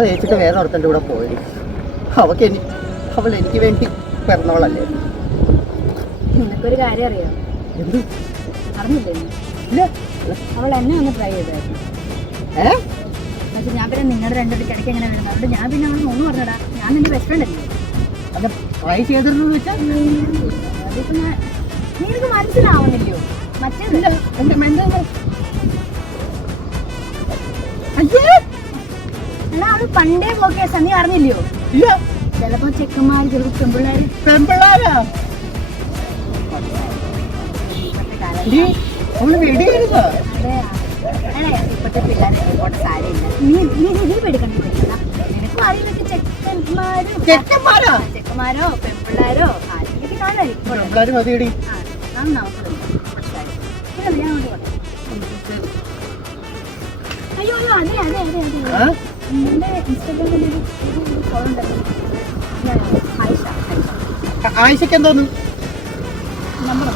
അവളെ ചേച്ചിട്ട് വേറെ ഒരുത്തൻ്റെ കൂടെ പോയി. അവൾ എനിക്ക് വേണ്ടി പിറന്നവളല്ലേ. നിനക്കൊരു കാര്യം അറിയാം? എന്ത് അറിഞ്ഞില്ലേ? ഇല്ല. അവൾ എന്നെ ഒന്ന് ട്രൈ ചെയ്തായിരുന്നു. പക്ഷെ ഞാൻ പിന്നെ നിങ്ങളുടെ രണ്ടുപേരും കിടക്ക് എങ്ങനെ വരുന്നത്, അതുകൊണ്ട് ഞാൻ പിന്നെ അവൾ ഒന്ന് പറഞ്ഞടാ, ഞാൻ നിന്റെ ബെസ്റ്റ് ഫ്രണ്ട് അല്ലേ. അത് ട്രൈ ചെയ്തിരുന്നു വെച്ചാൽ അതിപ്പോ നിനക്ക് മനസ്സിലാവുന്നില്ലയോ? മറ്റേത് എന്നാ അവള് പണ്ടേ പോക്കേസാ, നീ അറിഞ്ഞില്ലയോ? ഇല്ല. ചിലപ്പോ ചെക്കന്മാര്, ചിലപ്പോ പെമ്പിള്ളേര്. പെമ്പിള്ളാരാ? അവള് വെടിയായിരുന്നോ? അതെ, ഇപ്പത്തെ പിള്ളേരെ പോട്ടെ, സാരിയില്ല. നീ പേടിക്കണ്ട. നിനക്കും അറിയില്ലൊക്കെ ചെക്കന്മാരോ പെമ്പിള്ളാരോ ആരെങ്കിലും കാണാതിരിക്കും. മതിയടി. അയ്യോ അതെ അതെ അതെ അതെ നിന്റെ ഇൻസ്റ്റാഗ്രാമിൽ ഒരു ഫോളോ ഉണ്ടായിരുന്നു. ആയിഷയ്ക്ക് എന്തോന്നു നമ്പർ